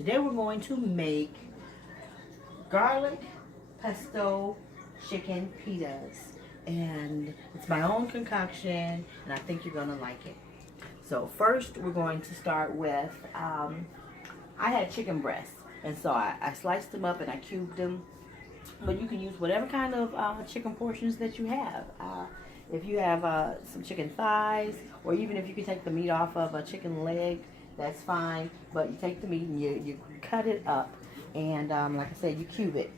Today we're going to make garlic pesto chicken pitas. And it's my own concoction, and I think you're gonna like it. So first we're going to start with, I had chicken breasts. And so I sliced them up and I cubed them. But you can use whatever kind of chicken portions that you have. If you have some chicken thighs, or even if you can take the meat off of a chicken leg, that's fine. But you take the meat and you cut it up, and like I said, you cube it.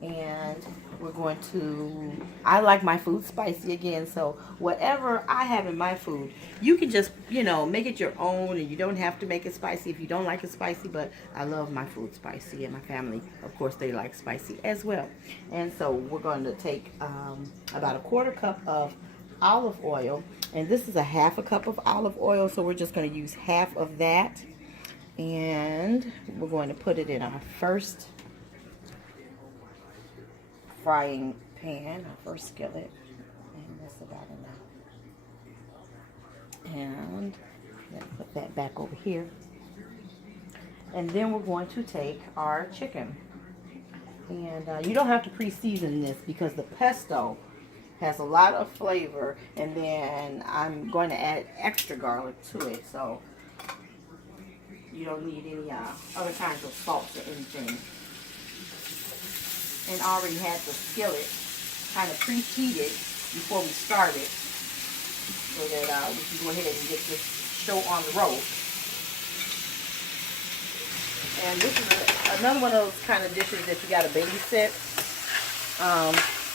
And we're going to, I like my food spicy again, so whatever I have in my food, you can just, make it your own, and you don't have to make it spicy if you don't like it spicy. But I love my food spicy, and my family, of course, they like spicy as well. And so we're going to take about a quarter cup of olive oil, and this is a half a cup of olive oil, so we're just going to use half of that, and we're going to put it in our first frying pan, our first skillet, and that's about enough. And then put that back over here, and then we're going to take our chicken, and you don't have to pre-season this because the pesto has a lot of flavor, and then I'm going to add extra garlic to it, so you don't need any other kinds of salts or anything. And already had the skillet kind of preheated before we started, so that we can go ahead and get this show on the road. And this is another one of those kind of dishes that you got to babysit,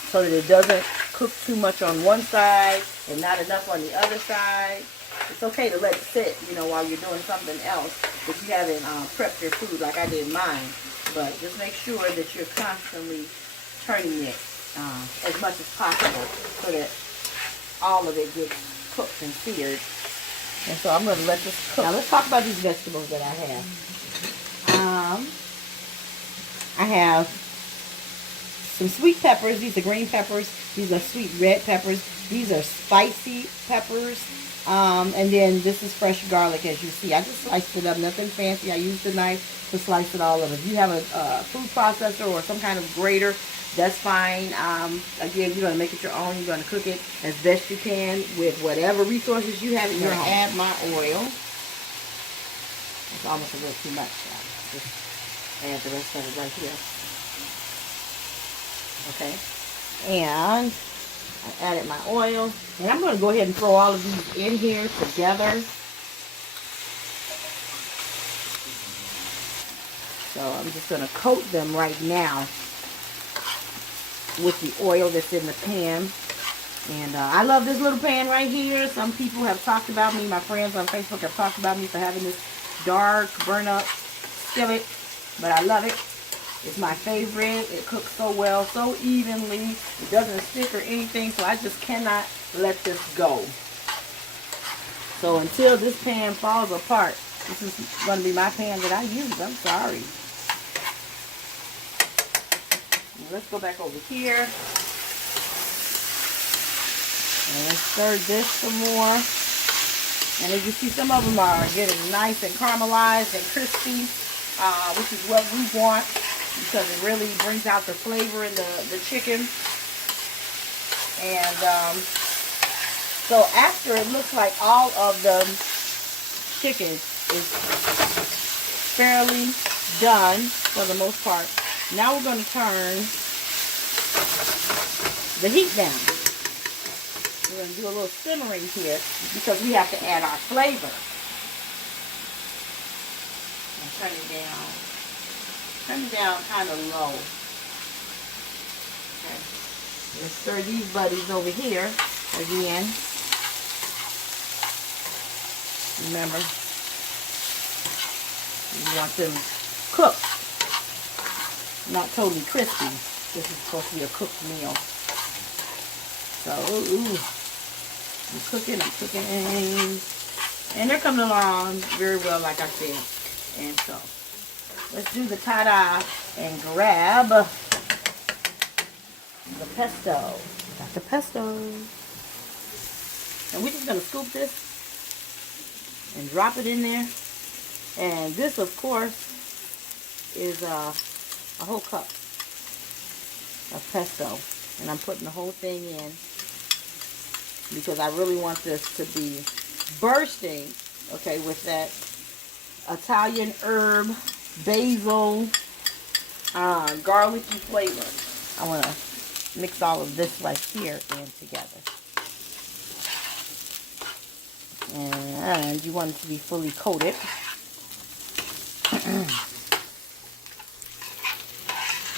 so that it doesn't cook too much on one side and not enough on the other side. It's okay to let it sit, while you're doing something else if you haven't prepped your food like I did mine. But just make sure that you're constantly turning it as much as possible so that all of it gets cooked and seared. And so I'm going to let this cook. Now let's talk about these vegetables that I have. I have some sweet peppers. These are green peppers. These are sweet red peppers. These are spicy peppers. And then this is fresh garlic, as you see. I just sliced it up, nothing fancy. I used a knife to slice it all up. If you have a food processor or some kind of grater, that's fine. Again, you're going to make it your own. You're going to cook it as best you can with whatever resources you have. You're going to add my oil. It's almost a little too much. Just add the rest of it right here. Okay. And I added my oil, and I'm going to go ahead and throw all of these in here together. So I'm just going to coat them right now with the oil that's in the pan. And I love this little pan right here. Some people have talked about me, my friends on Facebook have talked about me for having this dark burn up skillet, but I love it. It's my favorite. It cooks so well, so evenly. It doesn't stick or anything, so I just cannot let this go. So until this pan falls apart, this is going to be my pan that I use. I'm sorry. Let's go back over here. And stir this some more. And as you see, some of them are getting nice and caramelized and crispy, which is what we want, because it really brings out the flavor in the chicken. And so after it looks like all of the chicken is fairly done for the most part, now we're going to turn the heat down. We're going to do a little simmering here because we have to add our flavor. And turn it down. Turn it down kind of low. Okay. Let's stir these buddies over here again. Remember, you want them cooked, not totally crispy. This is supposed to be a cooked meal. So, I'm cooking. And they're coming along very well, like I said. And so, let's do the ta-da and grab the pesto. Got the pesto. And we're just going to scoop this and drop it in there. And this, of course, is a whole cup of pesto. And I'm putting the whole thing in because I really want this to be bursting, okay, with that Italian herb, basil, garlicky flavor. I want to mix all of this right here in together. And you want it to be fully coated.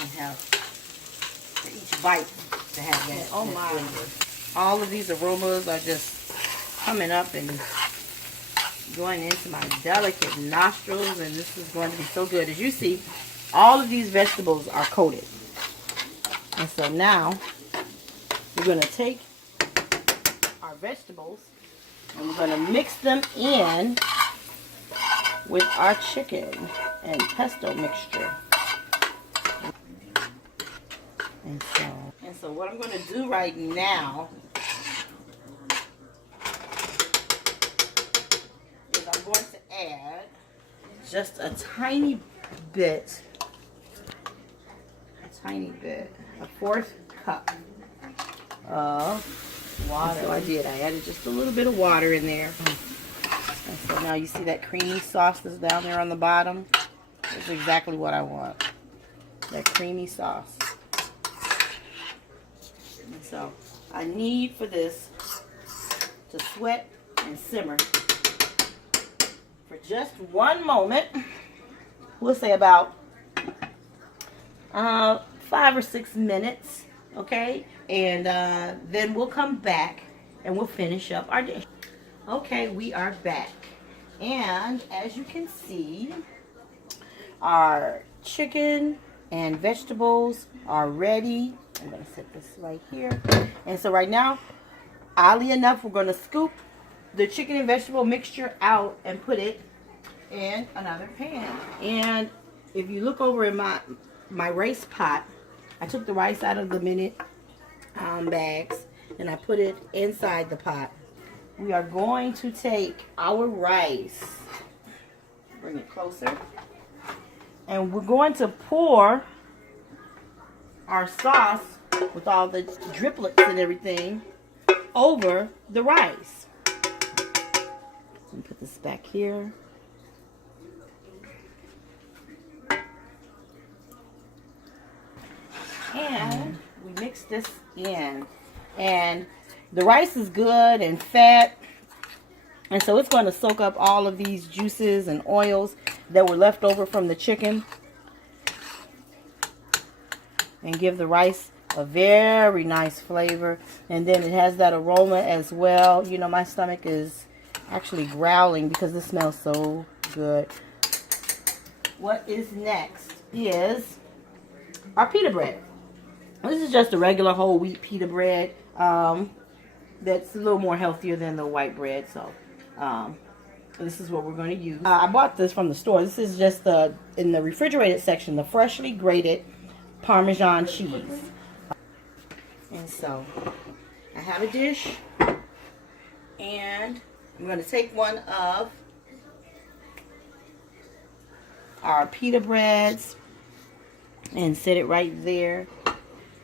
And have for each bite to have that. Oh my! Flavor. All of these aromas are just coming up and going into my delicate nostrils, and this is going to be so good. As you see, all of these vegetables are coated, and so now we're going to take our vegetables and we're going to mix them in with our chicken and pesto mixture. And so what I'm going to do right now is I'm going to add just a tiny bit, a fourth cup of water. So I added just a little bit of water in there. And so now you see that creamy sauce that's down there on the bottom? That's exactly what I want. That creamy sauce. And so I need for this to sweat and simmer for just one moment. We'll say about 5 or 6 minutes, okay? And then we'll come back and we'll finish up our dish. Okay, we are back. And as you can see, our chicken and vegetables are ready. I'm going to set this right here. And so right now, oddly enough, we're going to scoop the chicken and vegetable mixture out and put it in another pan. And if you look over in my rice pot, I took the rice out of the minute bags and I put it inside the pot. We are going to take our rice, bring it closer, and we're going to pour our sauce with all the driplets and everything over the rice. Let me put this back here. And we mix this in. And the rice is good and fat. And so it's going to soak up all of these juices and oils that were left over from the chicken. And give the rice a very nice flavor. And then it has that aroma as well. You know, my stomach is actually growling because this smells so good. What is next is our pita bread. This is just a regular whole wheat pita bread. That's a little more healthier than the white bread. So this is what we're going to use. I bought this from the store. This is just in the refrigerated section, the freshly grated Parmesan cheese. And so I have a dish, and I'm going to take one of our pita breads and set it right there.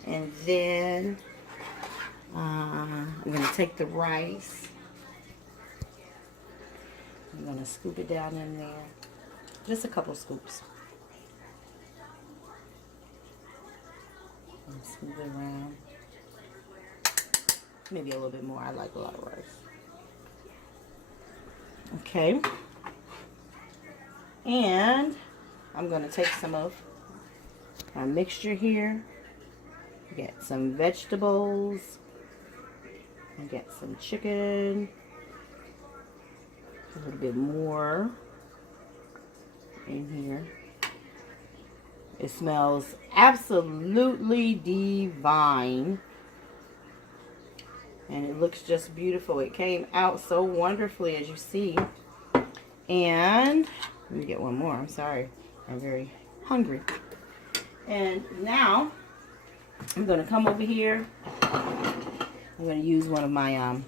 And then I'm going to take the rice. I'm going to scoop it down in there. Just a couple scoops. And scoop it around. Maybe a little bit more. I like a lot of rice. Okay. And I'm going to take some of our mixture here. Get some vegetables. And get some chicken. A little bit more in here. It smells absolutely divine. And it looks just beautiful. It came out so wonderfully, as you see. And let me get one more. I'm sorry. I'm very hungry. And now I'm going to come over here. I'm going to use one of my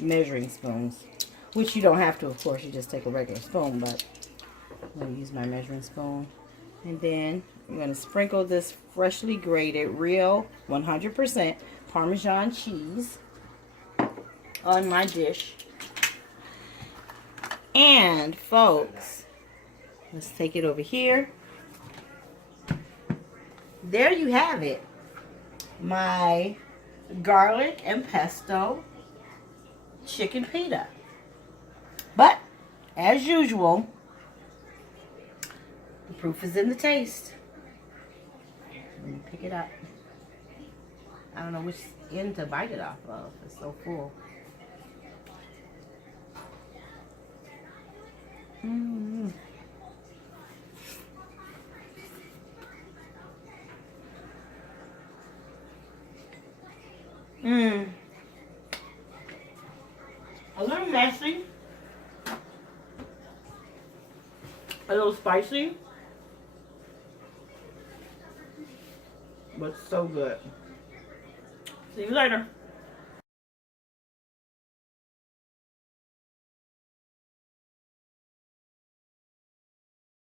measuring spoons, which you don't have to, of course. You just take a regular spoon, but I'm going to use my measuring spoon. And then I'm going to sprinkle this freshly grated, real 100% Parmesan cheese on my dish. And folks, let's take it over here. There you have it. My garlic and pesto chicken pita. But, as usual, the proof is in the taste. Let me pick it up. I don't know which end to bite it off of. It's so full. Mmm. Mmm. A little messy. A little spicy. But so good. See you later.